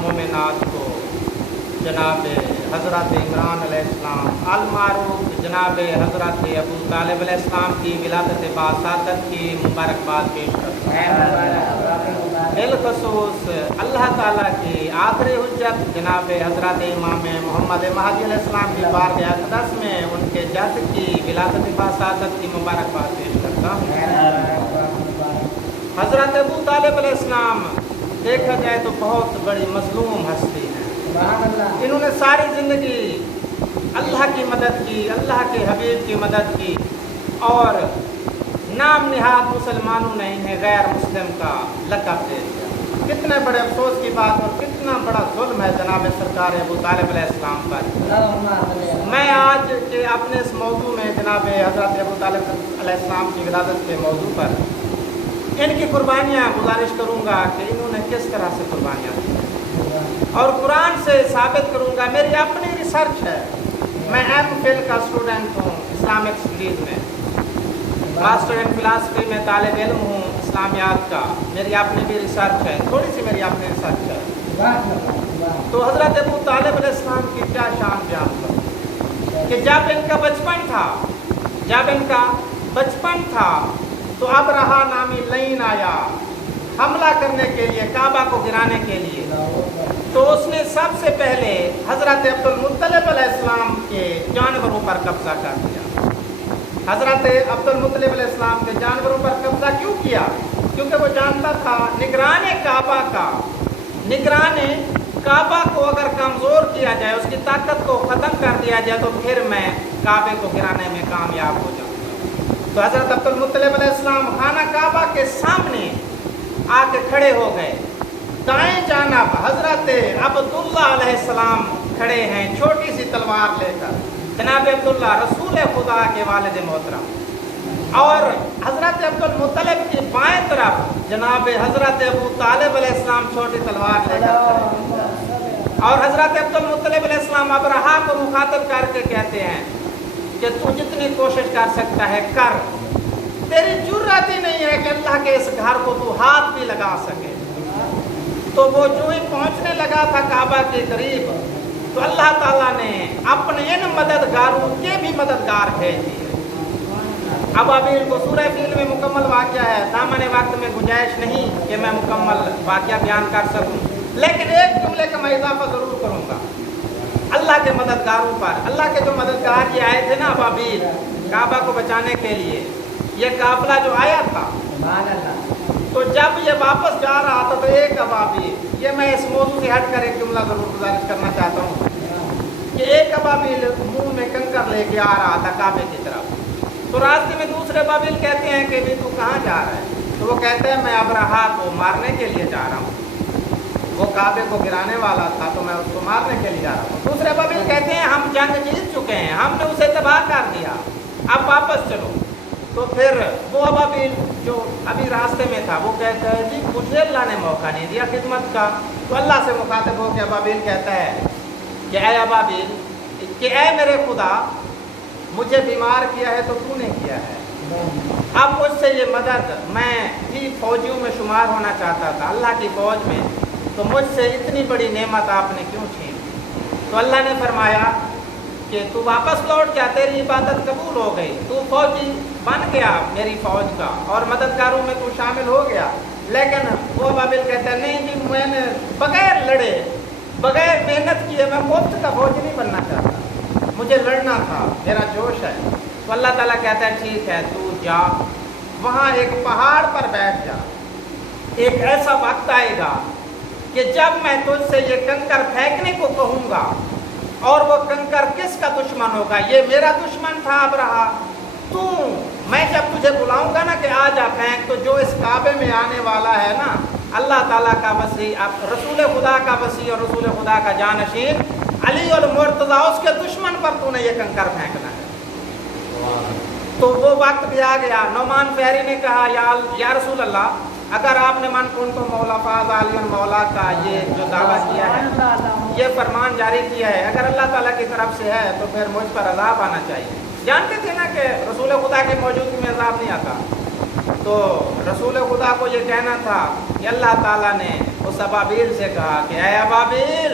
मोमिनात को जनाब हज़रत इमरान अलैहिस्सलाम, अल-मारूफ जनाब हज़रत अबू तालिब अलैहिस्सलाम की विलादत बासादत की मुबारकबाद पेश करता हूँ। बिलखसूस अल्लाह ताला की आखिरी हुज्जत जनाब हज़रत इमाम मोहम्मद महदी अलैहिस्सलाम की बारगाह अक़दस में उनके जद की विलादत बासादत की मुबारकबाद पेश करता हूँ। हज़रत अबू तालिब अलैहिस्सलाम देखा जाए तो बहुत बड़ी मज़लूम हस्ती है। इन्होंने सारी ज़िंदगी अल्लाह की मदद की, अल्लाह के हबीब की मदद की, और नाम निहाद मुसलमानों ने इन्हें गैर मुस्लिम का लक़ब दे दिया। कितने बड़े अफसोस की बात और कितना बड़ा जुल्म है जनाब सरकार अबू तालिब अलैहिस्सलाम पर। मैं आज के अपने इस मौजू में जनाब हज़रत अबू तालिब अलैहिस्सलाम की विलादत के मौजू पर इनकी कुर्बानियाँ गुजारिश करूँगा कि इन्होंने किस तरह से कुर्बानियाँ दी, और कुरान से साबित करूँगा। मेरी अपनी रिसर्च है, मैं एम.फिल का स्टूडेंट हूँ इस्लामिक स्टडीज़ में, मास्टर इन फिलासफी में तालिब इल्म हूँ इस्लामियात का। मेरी अपनी भी रिसर्च है, थोड़ी सी मेरी अपनी रिसर्च है। तो हज़रत अबू तालिब अलैहिस्सलाम की क्या शान बयान करूँ कि जब इनका बचपन था तो अबरहा नामी लईन आया हमला करने के लिए, काबा को गिराने के लिए। तो उसने सबसे पहले हज़रत अब्दुल मुत्तलिब अलैहिस्सलाम के जानवरों पर कब्ज़ा कर दिया। हज़रत अब्दुल मुत्तलिब अलैहिस्सलाम के जानवरों पर कब्ज़ा क्यों किया? क्योंकि वो जानता था निगरान काबा को अगर कमज़ोर किया जाए, उसकी ताकत को ख़त्म कर दिया जाए, तो फिर मैं काबे को गिराने में कामयाब हो जाऊँगा। तो हज़रत अब्दुल मुत्तलिब अलैहिस्सलाम खाना काबा के सामने आके खड़े हो गए। दाएं जानब हज़रत अब्दुल्ला अलैहिस्सलाम खड़े हैं छोटी सी तलवार लेकर, जनाब अब्दुल्ला रसूल खुदा के वालिद मोहतरम, और हज़रत अब्दुल मुत्तलिब की बाएं तरफ जनाब हज़रत अबू तालिब अलैहिस्सलाम छोटी तलवार लेकर खड़े। और हज़रत अब्दुल मुत्तलिब अलैहिस्सलाम अबरहा को मुखातब करके कहते हैं कि तू जितनी कोशिश कर सकता है कर, तेरी जुर्रत ही नहीं है कि अल्लाह के इस घर को तू हाथ भी लगा सके। तो वो जो ही पहुंचने लगा था काबा के करीब, तो अल्लाह ताला ने अपने इन मददगारों के भी मददगार भेज दिए। अबाबील को सूरह फील में मुकम्मल वाक़या है, दामन वक्त में गुंजाइश नहीं कि मैं मुकम्मल वाक़या बयान कर सकूं, लेकिन एक जुमले का मैं इजाफा ज़रूर करूँगा अल्लाह के मददगारों पर। अल्लाह के जो मददगार ये आए थे ना अबाबील, काबा को बचाने के लिए, ये काफिला जो आया था, तो जब ये वापस जा रहा था तो एक अबाबील, ये मैं इस मौजू से हट कर एक जुमला ज़रूर गुजारिश करना चाहता हूँ कि एक अबाबील मुंह में कंकर लेके आ रहा था काबे की तरफ। तो रास्ते में दूसरे अबाबील कहते हैं कि भी तू कहाँ जा रहा है? तो वो कहते हैं मैं अबरहा को मारने के लिए जा रहा हूँ, वो काबे को गिराने वाला था तो मैं उसको मारने के लिए जा रहा हूँ। दूसरे अबाबील कहते हैं हम जंग जीत चुके हैं, हमने उसे तबाह कर दिया, अब वापस चलो। तो फिर वो अबाबील जो अभी रास्ते में था वो कहता है जी मुझे अल्लाह ने मौका नहीं दिया खिदमत का। तो अल्लाह से मुखातिब हो के अबाबील कहता है कि ऐ अबाबील, कि ऐ मेरे खुदा, मुझे बीमार किया है तो तूने किया है, अब मुझसे ये मदद, मैं भी फौजियों में शुमार होना चाहता था अल्लाह की फ़ौज में, तो मुझसे इतनी बड़ी नेमत आपने क्यों छीन? तो अल्लाह ने फरमाया कि तू वापस लौट जा, तेरी इबादत कबूल हो गई, तू फौजी बन गया मेरी फ़ौज का और मददगारों में तू शामिल हो गया। लेकिन वो अबाबील कहता है नहीं जी, मैंने बग़ैर लड़े, बग़ैर मेहनत किए मैं मुफ्त का फौजी नहीं बनना चाहता, मुझे लड़ना था, मेरा जोश है। तो अल्लाह ताला कहता है ठीक है तू जा, वहाँ एक पहाड़ पर बैठ जा, एक ऐसा वक्त आएगा कि जब मैं तुझसे ये कंकर फेंकने को कहूँगा, और वो कंकर किसका दुश्मन होगा? ये मेरा दुश्मन था अबरहा। तू, मैं जब तुझे बुलाऊंगा ना कि आ जा फेंक, तो जो इस काबे में आने वाला है ना, अल्लाह ताला का वसी, रसूल खुदा का वसी और रसूल खुदा का जानशीन अली और मुर्तज़ा, उसके दुश्मन पर तूने ये कंकर फेंकना है। तो वो वक्त भी आ गया। नौमान फहरी ने कहा या रसूल अल्लाह, अगर आपने मन कुन तो मौला फाज आलियन मौला का ये जो दावा किया है, ये फरमान जारी किया है, अगर अल्लाह ताला की तरफ से है तो फिर मुझ पर अज़ाब आना चाहिए। जानते थे ना कि रसूल खुदा की मौजूदगी में अज़ाब नहीं आता। तो रसूल खुदा को ये कहना था कि अल्लाह ताला ने उस अबाबील से कहा कि ऐ अबाबील,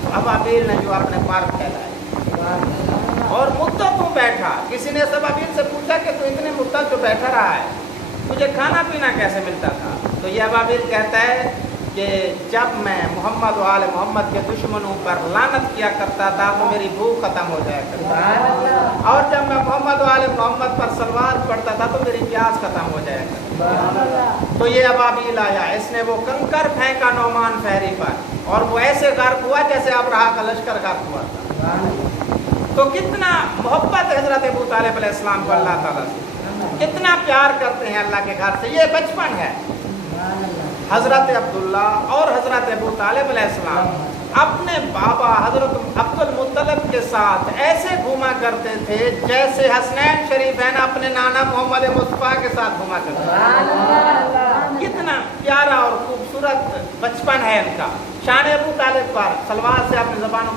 तो अबाबील ने जो अपने पर फैलाए और मुद्दतों बैठा। किसी ने इस अबाबील से पूछा कि तू इतने मुद्दत जो बैठा रहा है, तुझे खाना पीना कैसे मिलता था? तो ये अबाबील कहता है कि जब मैं मोहम्मद व आले मोहम्मद के दुश्मनों पर लानत किया करता था तो मेरी भूख खत्म हो जाया करती थी, और जब मैं मोहम्मद व आले मोहम्मद पर सलवार पढ़ता था तो मेरी प्यास खत्म हो जाया करती। तो ये अबाबील आया, इसने वो कंकर फेंका नौमान फहरी पर, और वो ऐसे गर्क हुआ जैसे अब्राहा का लश्कर गर्क हुआ था। तो कितना मोहब्बत है हजरत अबू तालिब अलैहिस्सलाम को अल्लाह ताला से, कितना प्यार करते हैं अल्लाह के घर से। ये बचपन है। हजरत अब्दुल्ला और हजरत अबू तालिब अलैहिस्सलाम अपने बाबा हजरत अब्दुल मुत्तलिब के साथ ऐसे घूमा करते थे जैसे हसनैन शरीफैन अपने नाना मोहम्मद मुस्तफा के साथ घूमा करते थे। कितना प्यारा और खूबसूरत बचपन है इनका। शान अबू तालिब पर सलवार से अपनी ज़बानों को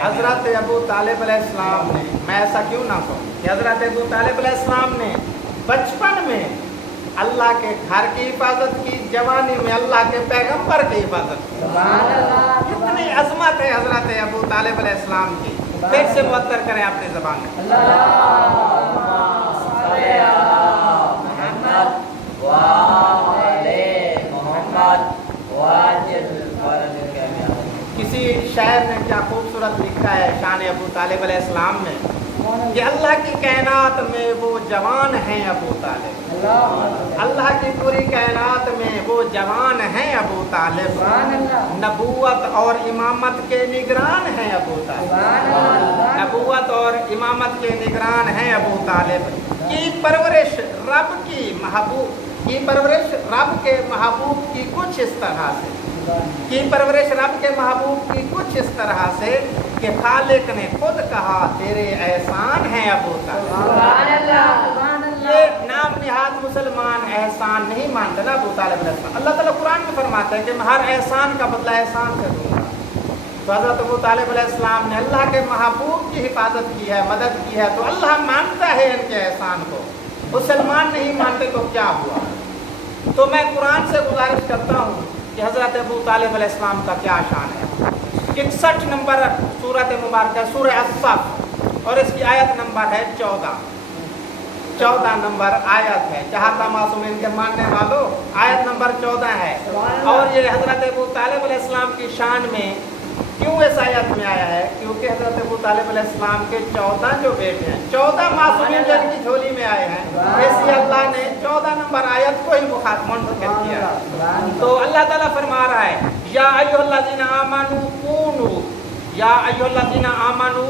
हजरत अबू तालिब अलैहिस्सलाम ने, मैं ऐसा क्यों ना कहूँ कि हजरत अबू तालिब अलैहिस्सलाम ने बचपन में अल्लाह के घर की हिफाजत की, जवानी में अल्लाह के पैगंबर की हिफाजत की। कितनी अजमत है हजरत अबू तालिब अलैहिस्सलाम की। फिर से मुअत्तर करें अपनी ज़बान में। किसी शायर ने क्या खूबसूरत लिखा है शान अबू तालिब अलैहिस्सलाम में कि अल्लाह की कायनात में वो जवान हैं अबू तालिब, अल्लाह की पूरी कायनात में वो जवान हैं अबू तालिब, नबूवत और इमामत के निगरान हैं अबू तालिब, नबूवत और इमामत के निगरान हैं अबू तालिब। की परवरिश रब की महबूब की परवरिश रब के महबूब की कुछ इस तरह से, की परवरिश रब के महबूब की कुछ इस तरह से कि खालिक ने खुद कहा तेरे एहसान हैं अबू तालिब। ये नाम निहाद मुसलमान एहसान नहीं मानते ना अबू तालिब अलैहिस्सलाम। अल्लाह ताला कुरान में फरमाता है कि मैं हर एहसान का बदला एहसान से दूंगा। तो हज़रत अबू तालिब अलैहिस्सलाम ने अल्लाह के महबूब की हिफाजत की है, मदद की है, तो अल्लाह मानता है इनके एहसान को। मुसलमान नहीं मानते तो क्या हुआ? तो मैं कुरान से गुजारिश करता हूँ कि हज़रत अबू तालिब अलैहिस्सलाम का क्या शान है। 61 नंबर सूरत मुबारक सूरह अस-सफ़ और इसकी आयत नंबर है 14 नंबर आयत है। चाहता मासूमीन के मानने वालों, आयत नंबर 14 है। और ये हज़रत अबू तालिब अलैहिस्सलाम की शान में क्यों इस आयत में आया है? क्योंकि हज़रत अबू तालिब अलैहिस्सलाम के 14 जो बेटे हैं, 14 मासूमीन जिनकी झोली में आए हैं, इसलिए अल्लाह ने 14 नंबर आयत को ही मुंतखब किया। तो अल्लाह ताला फरमा रहा है या अय्युहल्लज़ीना आमनू कूनू, या अय्युहल्लज़ीना आमनू,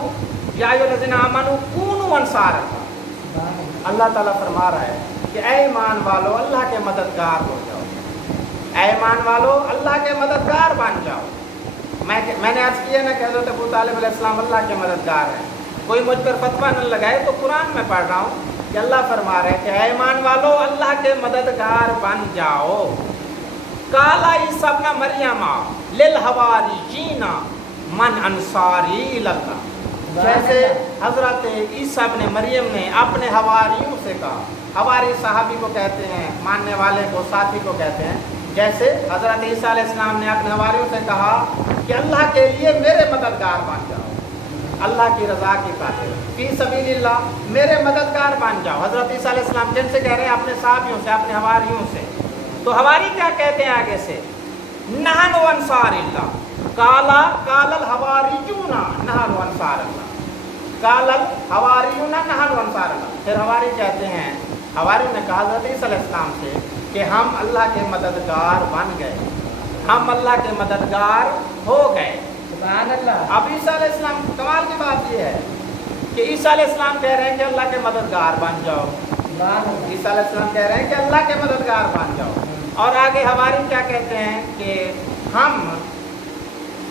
या अय्युहल्लज़ीना आमनू कूनू अंसार। अल्लाह ताला फरमा रहा है कि ऐ ईमान वालो अल्लाह के मददगार हो जाओ, ऐ ईमान वालो अल्लाह के मददगार बन जाओ। मैंने अर्ज़ किया ना कि हज़रत अबू तालिब अलैहिस्सलाम अल्लाह के मददगार हैं। कोई मुझ पर फतवा न लगाए तो कुरान में पढ़ रहा हूँ कि अल्लाह फरमा रहे हैं कि ऐ ईमान वालो अल्लाह के मददगार बन जाओ। काला ईसा इब्न मरियम लिल हवारियीना मन अंसारी इलल्लाह। जैसे हज़रत ईसा इब्न मरियम ने अपने हवारियों से कहा, हवारी सहाबी को कहते हैं, मानने वाले को, साथी को कहते हैं। जैसे हज़रत ईसा अलैहिस्सलाम ने अपने हवारियों से कहा कि अल्लाह के लिए मेरे मददगार बन जाओ, अल्लाह की रज़ा की खातिर फी सबीलिल्लाह मेरे मददगार बन जाओ। हज़रत ईसा अलैहिस्सलाम जिनसे कह रहे हैं अपने साथियों से, अपने हवारियों से। तो हवारी क्या कहते हैं आगे से? नहनु अंसारिल्लाह, कालल हवारियूना नहनु अंसारिल्लाह, कालल हवारियूना नहनु अंसारिल्लाह। फिर हवारी कहते हैं, हवारी ने कहा हज़रत ईसा अलैहिस्सलाम से कि हम अल्लाह के मददगार बन गए, हम अल्लाह के मददगार हो गए। अब ईसा अलैहिस्सलाम, कमाल की बात यह है कि ईसा अलैहिस्सलाम कह रहे हैं कि अल्लाह के मददगार बन जाओ। ईसा अलैहिस्सलाम कह रहे हैं कि अल्लाह के मददगार बन जाओ। और आगे हवारी क्या कहते हैं कि हम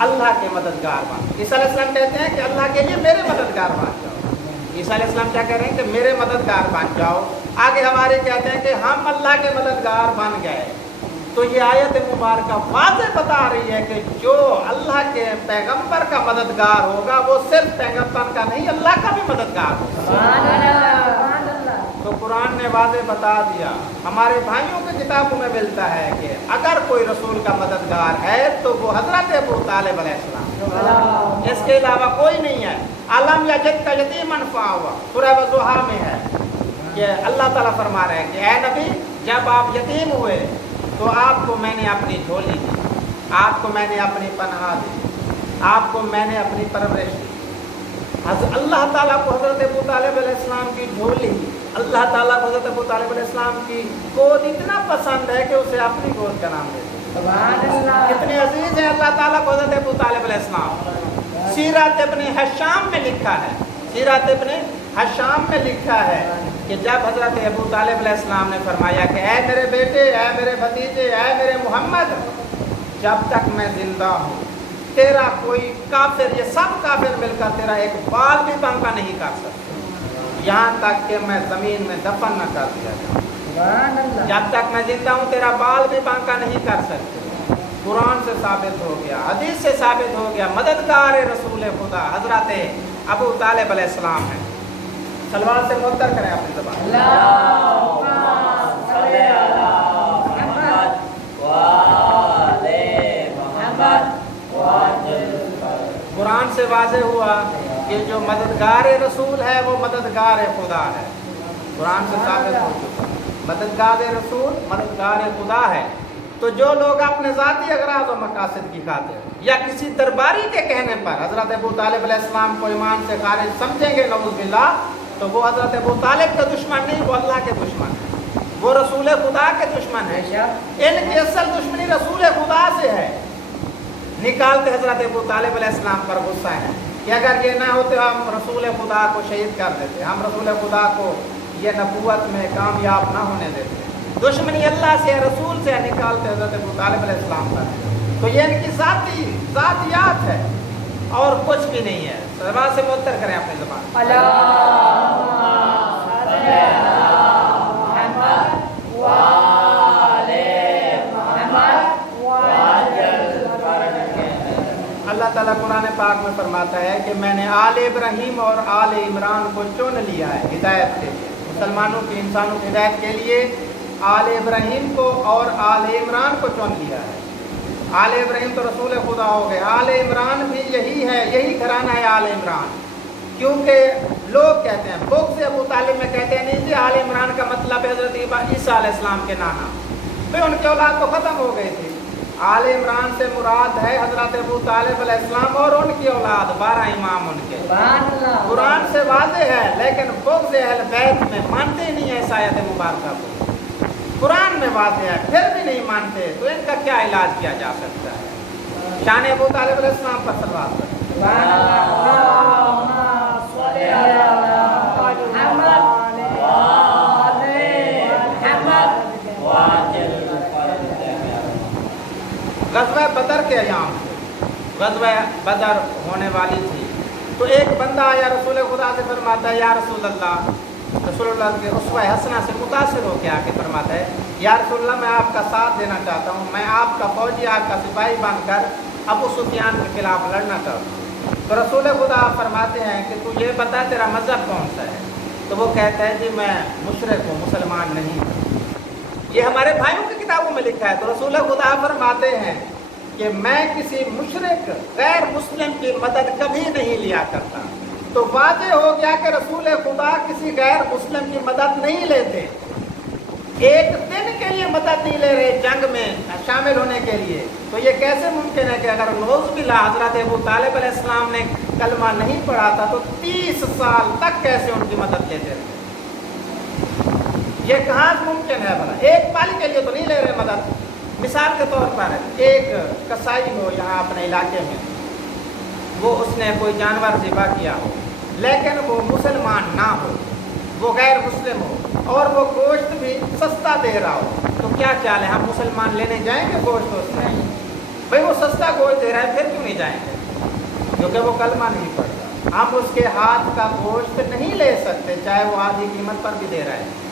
अल्लाह के मददगार बन। ईसा अलैहिस्सलाम कहते हैं कि अल्लाह के लिए मेरे मददगार बन जाओ। ईसा अलैहिस्सलाम क्या कह रहे हैं कि मेरे मददगार बन जाओ। आगे हमारे कहते हैं कि हम अल्लाह के मददगार बन गए। تو یہ آیت مبارکہ واضح بتا رہی ہے کہ جو اللہ کے پیغمبر کا مددگار ہوگا وہ صرف پیغمبر کا نہیں اللہ کا بھی مددگار ہوگا. تو قرآن نے واضح بتا دیا. ہمارے بھائیوں کی کتابوں میں ملتا ہے کہ اگر کوئی رسول کا مددگار ہے تو وہ حضرت ابو طالب علیہ السلام، اس کے علاوہ کوئی نہیں ہے. علم یجد کا یتیمن فآوا، سورہ وضحا میں ہے کہ اللہ تعالیٰ فرما رہے ہیں کہ اے نبی جب آپ یتیم ہوئے تو آپ کو میں نے اپنی جھولی دی، آپ کو میں نے اپنی پناہ دی، آپ کو میں نے اپنی پرورش دی. اللہ تعالیٰ کو حضرت ابو طالب علیہ السلام کی جھولی، اللہ تعالیٰ کو حضرت ابو طالب علیہ السلام کی گود اتنا پسند ہے کہ اسے اپنی گود کا نام دیتے. اتنے عزیز ہیں اللہ تعالیٰ کو حضرت ابو طالب علیہ السلام. سیرت ابن حشام میں لکھا ہے، سیرت ابن حشام میں لکھا ہے کہ جب حضرت ابو طالب علیہ السلام نے فرمایا کہ اے میرے بیٹے، اے میرے بھتیجے، اے میرے محمد، جب تک میں زندہ ہوں تیرا کوئی کافر، یہ سب کافر مل کر تیرا ایک بال بھی بانکا نہیں کر سکتے یہاں تک کہ میں زمین میں دفن نہ کر دیا جاؤں. جب تک میں زندہ ہوں تیرا بال بھی بانکا نہیں کر سکتے. قرآن سے ثابت ہو گیا، حدیث سے ثابت ہو گیا مددگار رسول خدا حضرت ابو طالب علیہ السلام ہے. سلوات سے معطر کریں اپنی زبان. قرآن سے واضح ہوا کہ جو مددگار رسول ہے وہ مددگار خدا ہے. قرآن سے ثابت ہو چکا مددگار رسول مددگار خدا ہے. تو جو لوگ اپنے ذاتی اغراض و مقاصد کی خاطر یا کسی درباری کے کہنے پر حضرت ابو طالب علیہ السلام کو ایمان سے خارج سمجھیں گے نعوذ باللہ، تو وہ حضرت ابو طالب کا دشمن نہیں، وہ اللہ کے دشمن ہے، وہ رسول خدا کے دشمن ہے. ان کی اصل دشمنی رسول خدا سے ہے. نکالتے حضرت ابو طالب علیہ السلام پر غصہ ہے کہ اگر یہ نہ ہوتے ہم رسول خدا کو شہید کر دیتے، ہم رسول خدا کو یہ نبوت میں کامیاب نہ ہونے دیتے. دشمنی اللہ سے رسول سے نکالتے حضرت ابو طالب علیہ السلام پر. تو یہ ان کی ذاتیات ہے اور کچھ بھی نہیں ہے. زبان سے معطر کریں اپنی زبان. اللہ تعالیٰ قرآن پاک میں فرماتا ہے کہ میں نے آل ابراہیم اور آل عمران کو چن لیا ہے ہدایت کے لیے، مسلمانوں کی، انسانوں کی ہدایت کے لیے آل ابراہیم کو اور آل عمران کو چن لیا ہے. آل ابراہیم تو رسول خدا ہو گئے، آل عمران بھی یہی ہے، یہی گھرانہ ہے آل عمران. کیونکہ لوگ کہتے ہیں بغض ابو طالب میں کہتے ہیں نہیں جی آل عمران کا مطلب ہے حضرت عیسیٰ علیہ السلام کے نانا، پھر ان کی اولاد تو ختم ہو گئی تھی. آل عمران سے مراد ہے حضرت ابو طالب علیہ السلام اور ان کی اولاد 12 امام ان کے. قرآن سے واضح ہے لیکن بغض اہل بیت میں مانتے ہی نہیں ہے اس آیت مبارکہ کو. قرآن میں واضح ہے پھر بھی نہیں مانتے، تو ان کا کیا علاج کیا جا سکتا ہے؟ شان ابو طالب علیہ السلام پر صلوات کریں. غزوہ بدر کے ایام سے، غزوہ بدر ہونے والی تھی، تو ایک بندہ آیا رسول خدا سے فرماتا ہے یا رسول اللہ، رسول اللہ کے اسوہ حسنہ سے متاثر ہو کے آ کے فرماتا ہے یا رسول اللہ میں آپ کا ساتھ دینا چاہتا ہوں، میں آپ کا فوجی، آپ کا سپاہی بن کر ابو سفیان کے خلاف لڑنا چاہتا ہوں. تو رسول خدا فرماتے ہیں کہ تو یہ بتا تیرا مذہب کون سا ہے؟ تو وہ کہتا ہے جی میں مشرک ہوں، مسلمان نہیں ہوں. یہ ہمارے بھائیوں کی کتابوں میں لکھا ہے. تو رسول خدا فرماتے ہیں کہ میں کسی مشرک غیر مسلم کی مدد کبھی نہیں لیا کرتا. تو واضح ہو گیا کہ رسول خدا کسی غیر مسلم کی مدد نہیں لیتے، ایک دن کے لیے مدد نہیں لے رہے جنگ میں شامل ہونے کے لیے. تو یہ کیسے ممکن ہے کہ اگر نعوذ باللہ حضرت ابو طالب علیہ السلام نے کلمہ نہیں پڑھا تھا تو 30 سال تک کیسے ان کی مدد لیتے رہے؟ یہ کہاں ممکن ہے بھلا؟ ایک پال کے لیے تو نہیں لے رہے مدد. مثال کے طور پر ایک کسائی ہو یہاں اپنے علاقے میں، وہ اس نے کوئی جانور ذبح کیا ہو لیکن وہ مسلمان نہ ہو، وہ غیر مسلم ہو اور وہ گوشت بھی سستا دے رہا ہو، تو کیا چال ہے؟ ہم مسلمان لینے جائیں گے گوشت اس سے؟ بھائی وہ سستا گوشت دے رہا ہے پھر کیوں نہیں جائیں گے؟ کیونکہ وہ کلمہ نہیں پڑھتا. ہم اس کے ہاتھ کا گوشت نہیں لے سکتے چاہے وہ آدھی قیمت پر بھی دے رہا ہے.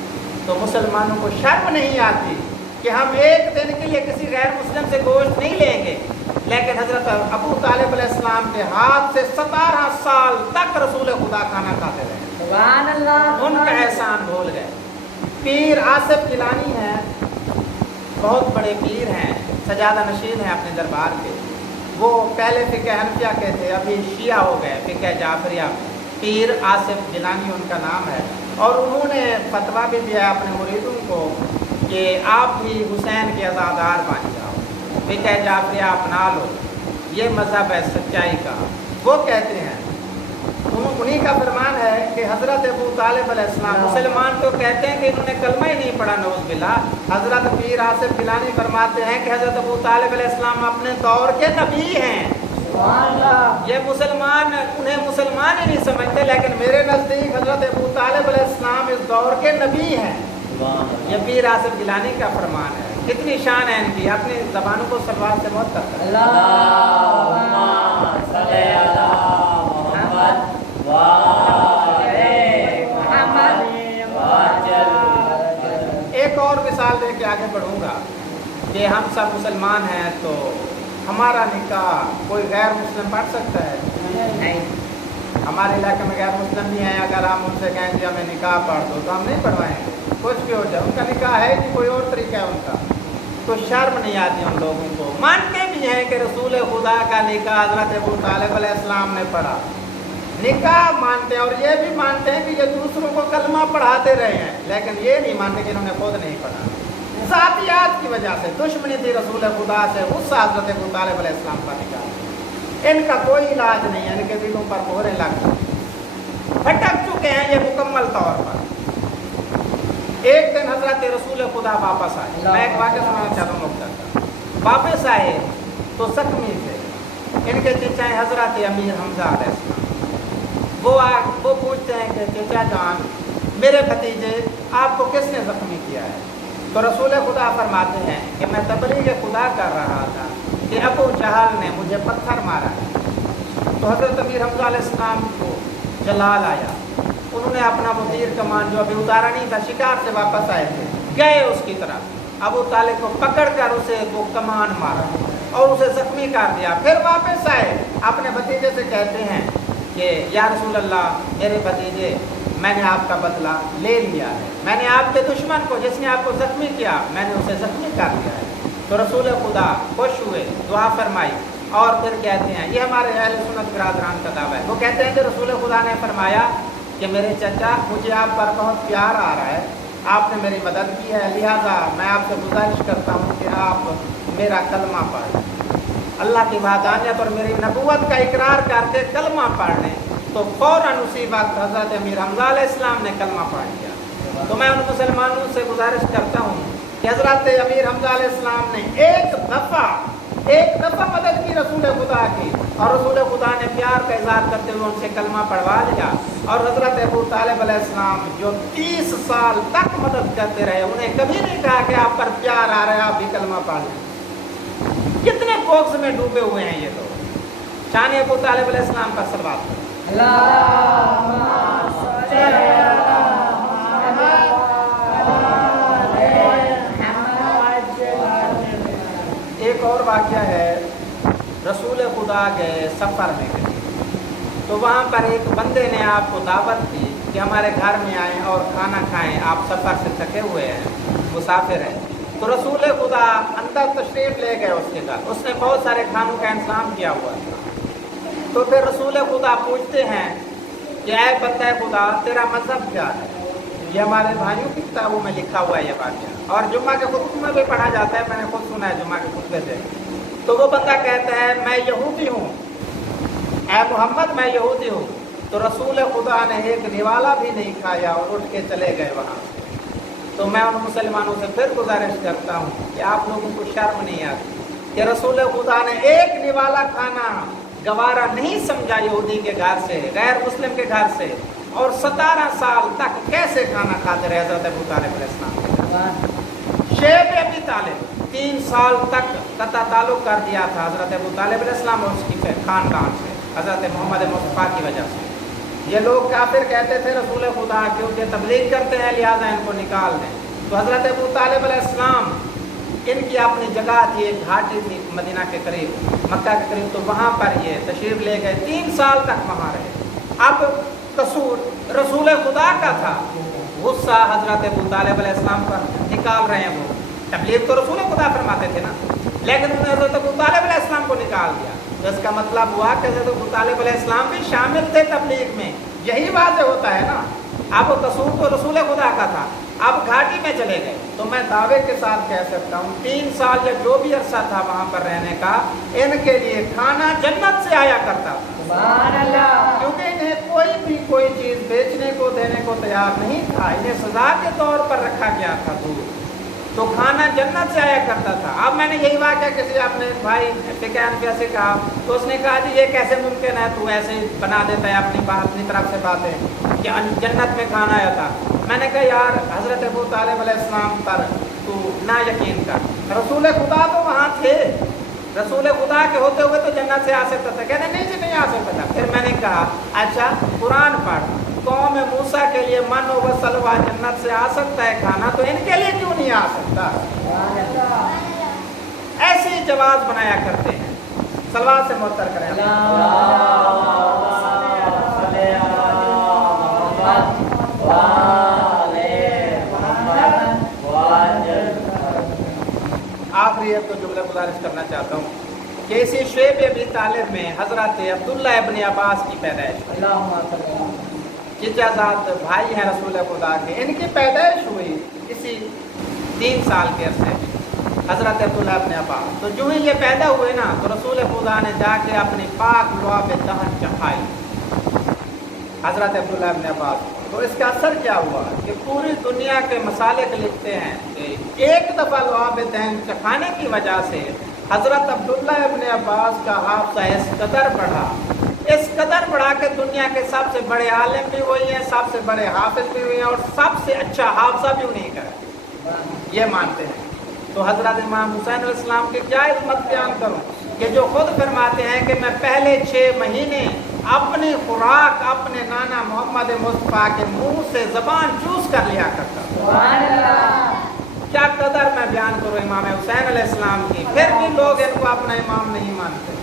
تو مسلمانوں کو شرم نہیں آتی کہ ہم ایک دن کے لیے کسی غیر مسلم سے گوشت نہیں لیں گے، لیکن حضرت ابو طالب علیہ السلام کے ہاتھ سے 17 سال تک رسول خدا کھانا کھاتے رہے۔ سبحان اللہ، ان کا احسان بھول گئے۔ پیر آصف گیلانی ہیں، بہت بڑے پیر ہیں، سجادہ نشین ہیں اپنے دربار کے۔ وہ پہلے فقہ حنفیہ کے تھے، ابھی شیعہ ہو گئے فقہ جعفریہ میں۔ پیر آصف گیلانی ان کا نام ہے، اور انہوں نے فتویٰ بھی دیا اپنے مریدوں کو کہ آپ بھی حسین کے عزادار بن جاؤ، فقہ جعفریہ اپنا لو، یہ مذہب ہے سچائی کا۔ وہ کہتے ہیں، انہی کا فرمان ہے کہ حضرت ابو طالب علیہ السلام، مسلمان تو کہتے ہیں کہ انہوں نے کلمہ ہی نہیں پڑھا، نعوذ باللہ۔ حضرت پیر آصف گیلانی فرماتے ہیں کہ حضرت ابو طالب علیہ السلام اپنے دور کے نبی ہیں۔ یہ مسلمان انہیں مسلمان ہی نہیں سمجھتے، لیکن میرے نزدیک حضرت ابو طالب علیہ السلام اس دور کے نبی ہیں۔ یہ پیر آصف گیلانی کا فرمان ہے۔ کتنی شان ہے ان کی، اپنی زبانوں کو صلوات سے بہت کرتا ہے۔ اللہم صلی علی محمد ایک اور مثال دے کے آگے بڑھوں گا کہ ہم سب مسلمان ہیں، تو ہمارا نکاح کوئی غیر مسلم پڑھ سکتا ہے؟ نہیں۔ ہمارے علاقے میں غیر مسلم بھی ہیں، اگر ہم ان سے کہیں کہ ہمیں نکاح پڑھ دو تو ہم نہیں پڑھوائیں گے، کچھ بھی ہو جائے، ان کا نکاح ہے کہ کوئی اور طریقہ ہے ان کا، تو شرم نہیں آتی ان لوگوں کو۔ مانتے بھی ہیں کہ رسول خدا کا نکاح حضرت ابو طالب علیہ السلام نے پڑھا، نکاح مانتے ہیں، اور یہ بھی مانتے ہیں کہ یہ دوسروں کو کلمہ پڑھاتے رہے ہیں، لیکن یہ نہیں مانتے کہ انہوں نے خود نہیں پڑھا۔ ذاتیات کی وجہ سے دشمنی تھی رسول خدا سے، اس سے حضرت ابو طالب علیہ السلام کا نکاح۔ ان کا کوئی علاج نہیں ہے، ان کے دلوں پر مہریں لگ گئی، بھٹک چکے ہیں یہ مکمل طور پر۔ ایک دن حضرت رسول خدا واپس آئے، میں ایک واقعہ سنانا چاہتا ہوں مختصر۔ واپس آئے تو زخمی تھے، ان کے چچا ہیں حضرت امیر حمزہ علیہ السلام۔ وہ پوچھتے ہیں کہ چچا جان، میرے بھتیجے آپ کو کس نے زخمی کیا ہے؟ تو رسول خدا فرماتے ہیں کہ میں تبلیغ خدا کر رہا تھا کہ ابو جہل نے مجھے پتھر مارا ہے۔ تو حضرت امیر حمزہ علیہ السلام کو جلال آیا، انہوں نے اپنا وہ تیر کمان جو ابھی اتارا نہیں تھا، شکار سے واپس آئے تھے، گئے اس کی طرف، ابو طالب کو پکڑ کر اسے وہ کمان مارا اور اسے زخمی کر دیا۔ پھر واپس آئے، اپنے بھتیجے سے کہتے ہیں کہ یا رسول اللہ، میرے بھتیجے، میں نے آپ کا بدلہ لے لیا ہے، میں نے آپ کے دشمن کو جس نے آپ کو زخمی کیا، میں نے اسے زخمی کر دیا ہے۔ تو رسول خدا خوش ہوئے، دعا فرمائی، اور پھر کہتے ہیں، یہ ہمارے اہل سنت برادران کا دعویٰ ہے، وہ کہتے ہیں کہ رسول خدا نے فرمایا کہ میرے چچا، مجھے آپ پر بہت پیار آ رہا ہے، آپ نے میری مدد کی ہے، لہٰذا میں آپ سے گزارش کرتا ہوں کہ آپ میرا کلمہ پڑھ لیں، اللہ کی وحدانیت اور میری نبوت کا اقرار کر کے کلمہ پڑھ لیں۔ تو فوراً اسی وقت حضرت امیر حمزہ علیہ السلام نے کلمہ پڑھ لیا۔ تو میں ان مسلمانوں سے گزارش کرتا ہوں کہ حضرت امیر حمزہ علیہ السلام نے ایک دفعہ مدد کی رسول خدا کی، اور رسول خدا نے پیار کا اظہار کرتے ہوئے ان سے کلمہ پڑھوا لیا۔ اور حضرت ابو طالب علیہ السلام جو 30 سال تک مدد کرتے رہے، انہیں کبھی نہیں کہا کہ آپ پر پیار آ رہا ہے، آپ بھی کلمہ پڑھ لیں۔ کتنے بغض میں ڈوبے ہوئے ہیں یہ لوگ۔ شان ابو طالب علیہ السلام پر صلوات کریں۔ ایک اور واقعہ ہے، رسول خدا گئے سفر میں گئے، تو وہاں پر ایک بندے نے آپ کو دعوت دی کہ ہمارے گھر میں آئیں اور کھانا کھائیں، آپ سفر سے تھکے ہوئے ہیں، مسافر ہیں۔ تو رسول خدا اندر تشریف لے گئے اس کے گھر، اس نے بہت سارے کھانوں کا انتظام کیا ہوا تھا۔ تو پھر رسول خدا پوچھتے ہیں کہ اے بندہ خدا، تیرا مذہب کیا ہے؟ یہ ہمارے بھائیوں کی کتابوں میں لکھا ہوا ہے یہ واقعہ، اور جمعہ کے خطبے میں بھی پڑھا جاتا ہے، میں نے خود سنا ہے جمعہ کے خطبے سے۔ تو وہ بندہ کہتا ہے میں یہودی ہوں، اے محمد میں یہودی ہوں۔ تو رسول خدا نے ایک نوالا بھی نہیں کھایا اور اٹھ کے چلے گئے وہاں سے۔ تو میں ان مسلمانوں سے پھر گزارش کرتا ہوں کہ آپ لوگوں کو شرم نہیں آتی کہ رسول خدا نے ایک نوالا کھانا گوارا نہیں سمجھا یہودی کے گھر سے، غیر مسلم کے گھر سے، اور 17 سال تک کیسے کھانا کھاتے رہے حضرت ابو طالب علیہ السلام۔ شیب ابی طالب 3 سال تک قطع تعلق کر دیا تھا حضرت ابو طالب علیہ السلام اور اس کی خاندان سے، حضرت محمد مصطفیٰ کی وجہ سے۔ یہ لوگ کافر کہتے تھے رسول خدا کیونکہ تبلیغ کرتے ہیں لہٰذا ان کو نکال دیں۔ تو حضرت ابو طالب علیہ السلام इनकी अपनी जगह थी, एक घाटी थी मदीना के करीब, मक्का के करीब, तो वहाँ पर ये तशरीफ़ ले गए, 3 साल तक वहाँ रहे। अब कसूर रसूल खुदा का था, गुस्सा हज़रत अबू तालिब अलैहिस्सलाम पर निकाल रहे हैं। वो तबलीग तो रसूल खुदा फरमाते थे ना, लेकिन उन्होंने हज़रत अबू तालिब अलैहिस्सलाम को निकाल दिया। तो इसका मतलब हुआ कि हज़रत अबू तालिब अलैहिस्सलाम भी शामिल थे तबलीग में। यही बात होता है ना। अब कसूर तो रसूल खुदा का था, अब घाटी में चले गए। तो मैं दावे के साथ कह सकता हूँ 3 साल या जो भी अरसा था वहाँ पर रहने का, इनके लिए खाना जन्नत से आया करता था। सुभान अल्लाह। क्योंकि इन्हें कोई भी कोई चीज़ बेचने को देने को तैयार नहीं था, इन्हें सजा के तौर पर रखा गया था दूर, तो खाना जन्नत से आया करता था। अब मैंने यही वाक़या किसी अपने भाई फिकान से कहा, तो उसने कहा जी ये कैसे मुमकिन है, तू ऐसे बना देता है अपनी बात, अपनी तरफ से बातें कि जन्नत में खाना आया था। मैंने कहा यार हज़रत अबू तालिब अलैहिस्सलाम पर तू ना यकीन कर, रसूल खुदा तो वहाँ थे, रसूल खुदा के होते हुए तो जन्नत से आ सकता था। कहते नहीं जी नहीं आ सकता था। फिर मैंने कहा अच्छा कुरान पढ़, कौम मूसा के लिए मन व सलवा जन्नत से आ सकता है खाना, तो इनके लिए क्यों नहीं आ सकता? ऐसे ही जवाब बनाया करते हैं। सलवा से मुअत्तर करें। आखिरी एक तो जुमला गुजारिश करना चाहता हूँ कि इसी शुएब अबी तालिब में हज़रत अब्दुल्ला इब्न अब्बास की पैदाइश, जिजाजात भाई हैं रसूल खुदा के, इनकी पैदाइश हुई इसी 3 साल के अरसे में, हज़रत अब्दुल्ला इब्न अब्बास। तो जो ही ये पैदा हुए ना, तो रसूल खुदा ने जाके अपनी पाक लुआब दहन चखाई हज़रत अब्दुल्ला इब्न अब्बास। तो इसका असर क्या हुआ कि पूरी दुनिया के मसालिक लिखते हैं कि एक दफ़ा लुआब दहन चखाने की वजह से हज़रत अब्दुल्ला इब्न अब्बास का हाफ़ज़ा इस कदर बढ़ा, इस कदर बढ़ा के दुनिया के सबसे बड़े आलिम भी हुए हैं, सबसे बड़े हाफिज भी हुए हैं, और सबसे अच्छा हाफजा भी उन्हीं का है, ये मानते हैं। तो हज़रत इमाम हुसैन अलैहिस्सलाम की क्या इज़्ज़त बयान करूँ कि जो खुद फरमाते हैं कि मैं पहले 6 महीने अपनी खुराक अपने नाना मोहम्मद मुस्तफ़ा के मुंह से ज़बान चूस कर लिया करता। क्या कदर मैं बयान करूँ इमाम हुसैन अलैहिस्सलाम की, फिर भी लोग इनको अपना इमाम नहीं मानते।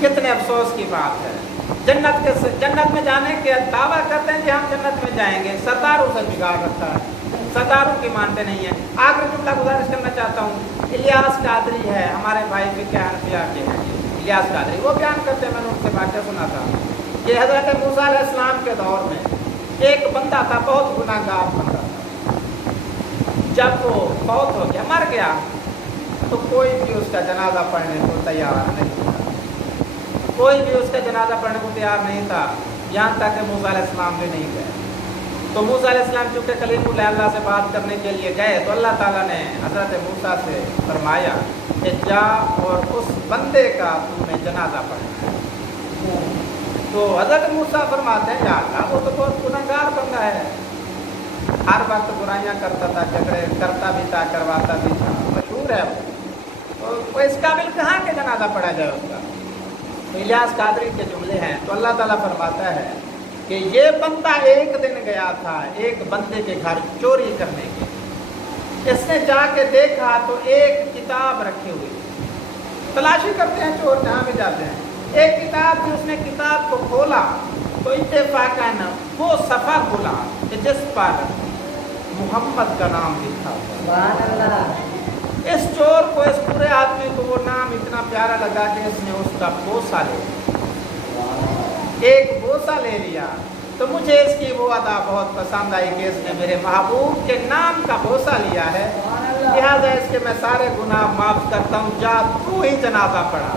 कितने अफसोस की बात है। जन्नत में जाने के दावा करते हैं कि हम जन्नत में जाएंगे, सरदारों से बिगाड़ रखा है, सरदारों की मानते नहीं है। आखिरी जुमला गुजारिश करना चाहता हूँ, इलियास कादरी है हमारे भाई फिक़ह हनफिया के हैं, इलियास कादरी, वो बयान करते हैं, मैंने उनसे वाक़या सुना था कि हज़रत मूसा अलैहिस्सलाम के दौर में एक बंदा था, बहुत गुनाहगार बंदा था। जब वो फौत हो गया, मर गया, तो कोई भी उसका जनाजा पढ़ने को तैयार नहीं था, कोई भी उसका जनाजा पढ़ने को तैयार नहीं था, यहाँ तक कि मूसा अलैहिस्सलाम भी नहीं गए। तो मूसा अलैहिस्सलाम चूँकि कलीमुल्लाह अल्लाह से बात करने के लिए गए, तो अल्लाह ताला ने हज़रत मूसा से फरमाया कि जा और उस बंदे का तुम्हें जनाजा पढ़ना है। तो हज़रत मूसा फरमाते हैं या अल्लाह वो तो बहुत गुनहगार बंदा है, हर वक्त बुराइयाँ करता था, झगड़े करता भी था, करवाता भी था, मशहूर है वो, तो इस काबिल कहाँ के जनाजा पढ़ा जाए उसका। तो इलियास कादरी के जुमले हैं। तो अल्लाह ताला फरमाता है कि ये बंदा एक दिन गया था एक बंदे के घर चोरी करने के, इसने जाके देखा तो एक किताब रखी हुई, तलाशी करते हैं चोर जहाँ भी जाते हैं, एक किताब थी, उसने किताब को खोला तो इत्तेफाकन वो सफ़ा खोला कि जिस पर मोहम्मद का नाम लिखा था। इस चोर को, इस पूरे आदमी को वो नाम इतना प्यारा लगा कि इसने उसका बोसा ले लिया, एक बोसा ले लिया। तो मुझे इसकी वो अदा बहुत पसंद आई कि इसने मेरे महबूब के नाम का बोसा लिया है, लिहाजा इसके मैं सारे गुनाह माफ़ करता हूँ, जा तू ही जनाजा पढ़ा।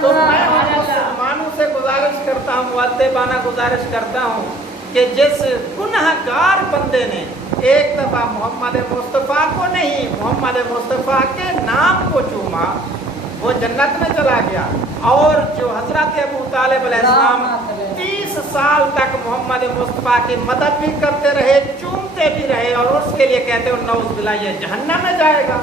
तो मैं मुसलमानों से गुजारिश करता हूँ, मुअद्दिबाना गुजारिश करता हूँ कि जिस गुनहगार बंदे ने एक दफ़ा मोहम्मद मुस्तफ़ा को नहीं, मोहम्मद मुस्तफ़ा के नाम को चूमा, वो जन्नत में चला गया। और जो हज़रत अबू तालिब अलैहिस्सलाम 30 साल तक मोहम्मद मुस्तफ़ा की मदद भी करते रहे, चूमते भी रहे, और उसके लिए कहते हो नौज़ बिल्लाह ये जहन्नम में जाएगा।